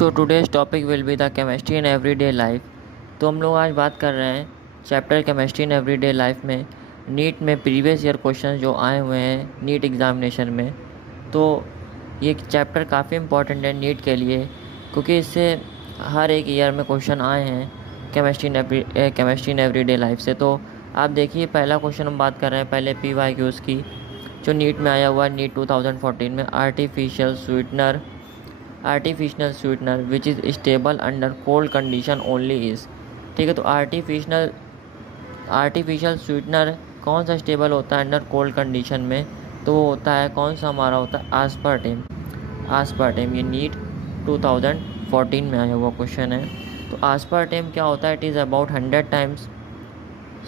So today's topic will be the chemistry in everyday life. तो हम लोग आज बात कर रहे हैं chapter chemistry in everyday life में नीट में प्रीवियस ईयर क्वेश्चन जो आए हुए हैं नीट एग्ज़ामिनेशन में। तो ये चैप्टर काफ़ी इम्पोर्टेंट है नीट के लिए, क्योंकि इससे हर एक ईयर में क्वेश्चन आए हैं केमिस्ट्री इन एवरीडे लाइफ से। तो आप देखिए, पहला क्वेश्चन हम बात कर रहे हैं पहले PYQs की, जो नीट में आया हुआ है नीट 2014 में। Artificial sweetener which is stable under cold condition only is. ठीक है, तो आर्टिफिशियल स्वीटनर कौन सा स्टेबल होता है अंडर कोल्ड कंडीशन में, तो वो होता है कौन सा हमारा होता है आस्पार्टेम। ये नीट 2014 में आया हुआ क्वेश्चन है। तो आस्पार्टेम क्या होता है? It is about 100 times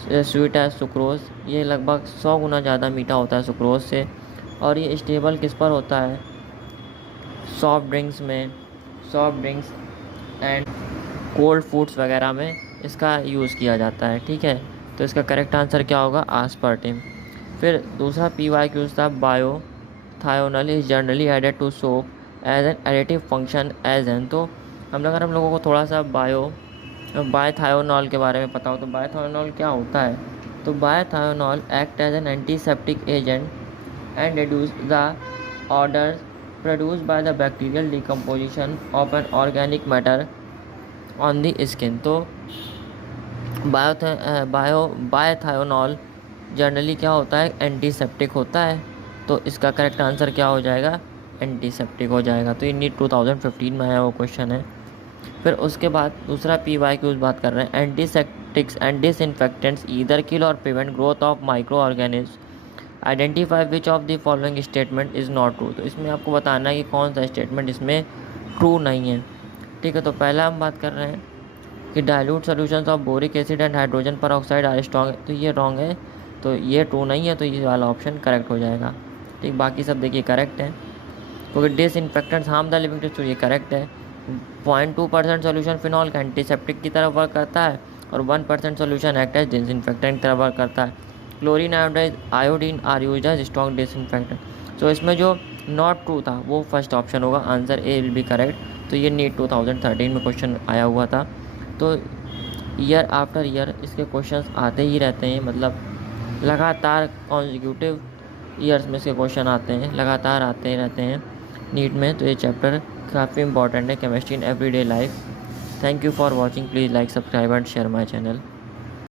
sweet as sucrose. ये लगभग 100 गुना ज़्यादा मीठा होता है सुक्रोज से। और ये स्टेबल किस पर होता है? Soft drinks and cold foods वगैरह में इसका यूज़ किया जाता है। ठीक है, तो इसका करेक्ट आंसर क्या होगा? आस्पार्टेम। फिर दूसरा PYQ था bithionol is generally added to soap as an additive function as an. तो अगर हम लोगों को थोड़ा सा बायोथायोनॉल के बारे में पता हो तो बायोथायोनॉल क्या होता है? तो bithionol act as an antiseptic agent and reduce the odour produced by the bacterial decomposition of an organic matter on the skin। तो बायोथायोनॉल जनरली क्या होता है? एंटीसेप्टिक होता है। तो इसका करेक्ट आंसर क्या हो जाएगा? एंटीसेप्टिक हो जाएगा। तो ये नीट 2015 में आया वो क्वेश्चन है। फिर उसके बाद दूसरा PYQ बात कर रहे हैं एंटीसेप्टिक्स एंड डिसइंफेक्टेंट्स ईदर किल और prevent growth of micro organism. Identify which of the following statement is not true. तो इसमें आपको बताना है कि कौन सा स्टेटमेंट इसमें ट्रू नहीं है। ठीक है, तो पहला हम बात कर रहे हैं कि dilute solutions of boric acid and hydrogen पर ऑक्साइड आर स्ट्रॉन्ग। तो ये रॉन्ग है, तो ये ट्रू नहीं है, तो ये वाला ऑप्शन करेक्ट हो जाएगा। ठीक, बाकी सब देखिए करेक्ट है। क्योंकि disinfectants harm the living tissue, ये करेक्ट है। 0.2% सोल्यूशन फिनॉल का एंटीसेप्टिक की तरफ वर्क करता है और 1% सोल्यूशन एक्ट एज डिसइंफेक्टेंट की तरफ वर्क करता है। Chlorine iodine are used as strong disinfectant. तो इसमें जो नॉट ट्रू था वो फर्स्ट ऑप्शन होगा, answer A will be correct. तो ये नीट 2013 में क्वेश्चन आया हुआ था। तो ईयर आफ्टर ईयर इसके क्वेश्चंस आते ही रहते हैं, मतलब लगातार कॉन्जिक्यूटिव ईयर्स में इसके क्वेश्चन आते हैं, लगातार आते ही रहते हैं नीट में। तो ये चैप्टर काफ़ी इंपॉर्टेंट है, chemistry in everyday life. Thank you for watching. Please like, subscribe and share my channel.